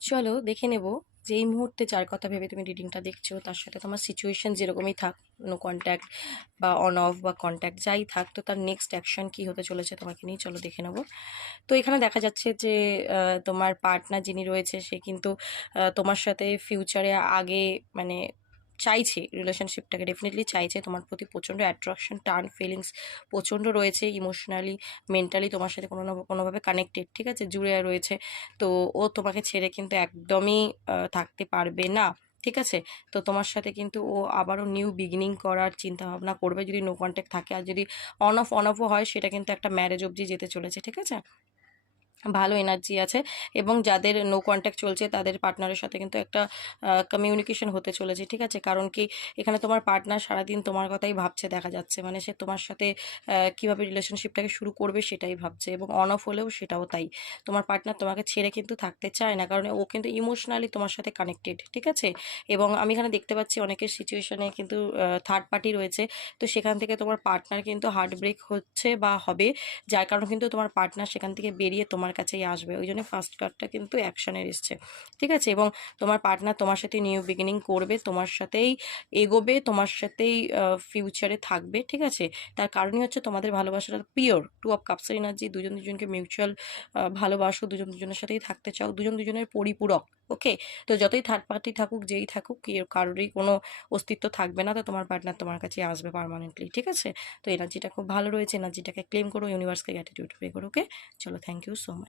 চলো দেখে নেব যে এই মুহূর্তে যার কথা ভেবে তুমি রিডিংটা দেখছো তার সাথে তোমার সিচুয়েশন যেরকমই থাক, নো কন্ট্যাক্ট বা অন অফ বা কন্ট্যাক্ট যাই থাক, তো তার নেক্সট অ্যাকশন কি হতে চলেছে তোমাকে নিয়ে চলো দেখে নেব। তো এখানে দেখা যাচ্ছে যে তোমার পার্টনার যিনি রয়েছে সে কিন্তু তোমার সাথে ফিউচারে আগে মানে চাইছে, রিলেশনশিপটাকে ডেফিনেটলি চাইছে, তোমার প্রতি প্রচণ্ড অ্যাট্রাকশন টার্ন ফিলিংস প্রচণ্ড রয়েছে, ইমোশনালি মেন্টালি তোমার সাথে কোনো না কোনোভাবে কানেক্টেড, ঠিক আছে, জুড়ে রয়েছে। তো ও তোমাকে ছেড়ে কিন্তু একদমই থাকতে পারবে না, ঠিক আছে। তো তোমার সাথে কিন্তু ও আবারও নিউ বিগিনিং করার চিন্তা ভাবনা করবে যদি নো কন্ট্যাক্ট থাকে, আর যদি অন অফও হয় সেটা কিন্তু একটা ম্যারেজ অবধি যেতে চলেছে, ঠিক আছে। ভালো এনার্জি আছে। এবং যাদের নো কন্ট্যাক্ট চলছে তাদের পার্টনারের সাথে কিন্তু একটা কমিউনিকেশন হতে চলেছে, ঠিক আছে। কারণ কি এখানে তোমার পার্টনার সারাদিন তোমার কথাই ভাবছে দেখা যাচ্ছে, মানে সে তোমার সাথে কিভাবে রিলেশনশিপটাকে শুরু করবে সেটাই ভাবছে, এবং অন অফ হলেও সেটাও তাই। তোমার পার্টনার তোমাকে ছেড়ে কিন্তু থাকতে চায় না, কারণ ও কিন্তু ইমোশনালি তোমার সাথে কানেক্টেড, ঠিক আছে। এবং আমি এখানে দেখতে পাচ্ছি অনেকের সিচুয়েশনে কিন্তু থার্ড পার্টি রয়েছে, তো সেখান থেকে তোমার পার্টনার কিন্তু হার্ট ব্রেক হচ্ছে বা হবে, যার কারণে কিন্তু তোমার পার্টনার সেখান থেকে বেরিয়ে তোমার কাছেই আসবে, ওই জন্য ফার্স্ট কার্ডটা কিন্তু অ্যাকশনের এসছে, ঠিক আছে। এবং তোমার পার্টনার তোমার সাথে নিউ বিগিনিং করবে, তোমার সাথেই এগোবে, তোমার সাথেই ফিউচারে থাকবে, ঠিক আছে। তার কারণই হচ্ছে তোমাদের ভালোবাসাটা পিওর, টু অফ কাপসের এনার্জি, দুজন দুজনকে মিউচুয়াল ভালোবাসো, দুজন দুজনের সাথেই থাকতে চাও, দুজন দুজনের পরিপূরক, ওকে। তো যতই থার্ড পার্টি থাকুক যেই থাকুক, কারোরই কোনো অস্তিত্ব থাকবে না, তো তোমার পার্টনার তোমার কাছে আসবে পার্মানেন্টলি, ঠিক আছে। তো এনার্জিটা খুব ভালো রয়েছে, এনার্জিটাকে ক্লেম করো, ইউনিভার্সকে গ্র্যাটিটিউড পে করো, ওকে। চলো, থ্যাংক ইউ সো মাচ।